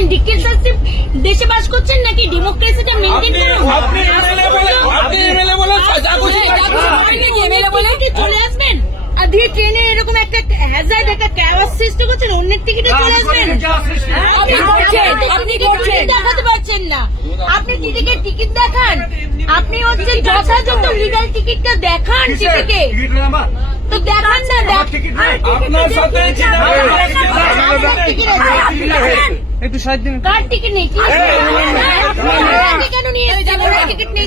করছেন? ডিক্টেটরশিপ দেশে বাস করছেন নাকি ডেমোক্রেসিটা মেইনটেইন করুন? আপনি এমএলএ বলে যা খুশি চলে আসবেন আর দিয়ে ট্রেনে এরকম একটা হ্যাজার্ড একটা ক্যাওয়াস সৃষ্টি করছেন, অন্যের টিকিটে চলে আসবেন। আপনি টিকিট দেখাতে পারছেন না, আপনি টিকিট দেখান, আপনি হচ্ছে যথাযথ লিগাল টিকিটটা দেখান টিটিকে, তো দেখান না। আপনার সাথে একটু সাহায্য দিন। কার টিকিট নেই? কেন নিয়ে টিকিট নেই?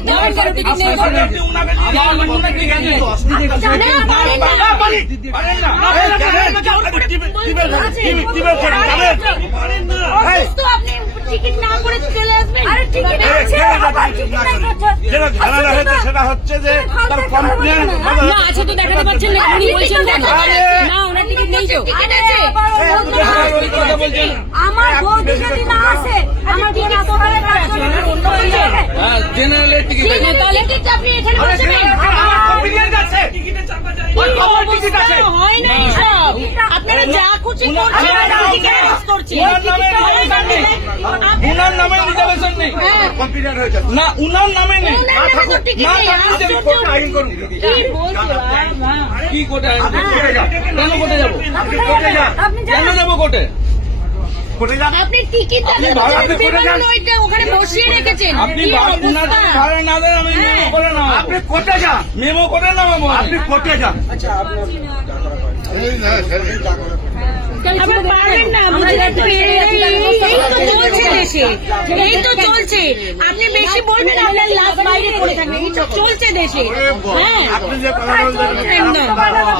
আপনি টিকিট না করে চলে আসবেন। সেটা হচ্ছে যে তার কমপ্লেন না আছে তো দেখাতে পারছেন না, উনি বলছেন না ওনার টিকিট নেই। তো টিকিট আছে কথা বলছেন। আমার বৌদি যদি না আসে আমার টিকিট তোমার কাছে হ্যাঁ জেনারেলের টিকিট আছে। তাহলে টিকিট আপনি এখানে বসবেন। হয় না এসব, আপনারা যা খুশি করছেন উনার নামে রিজার্ভেশন নেই না, উনার নামে নেই। কি কোর্টে আইন করবো? কেন কোর্টে যাবো? কেন যাবো কোর্টে? আপনি টিকিট ওইটা ওখানে বসিয়ে রেখেছেন। আপনি কি উনার অবস্থা? ভাড়া না দেন আমি মেমো করে নামাবো। আপনি কোর্টে যান, মেমো করে নামাবো আমি। আপনি কোর্টে যান। আপনি পারবেন না, বুঝলেন তো? এই তো চলছে দেশে, এই তো চলছে। আপনি বেশি বলবেন, আপনার লাশ বাইরে পড়ে থাকবে। এই তো চলছে দেশে। হ্যাঁ আপনি যে কথা বলছেন একদম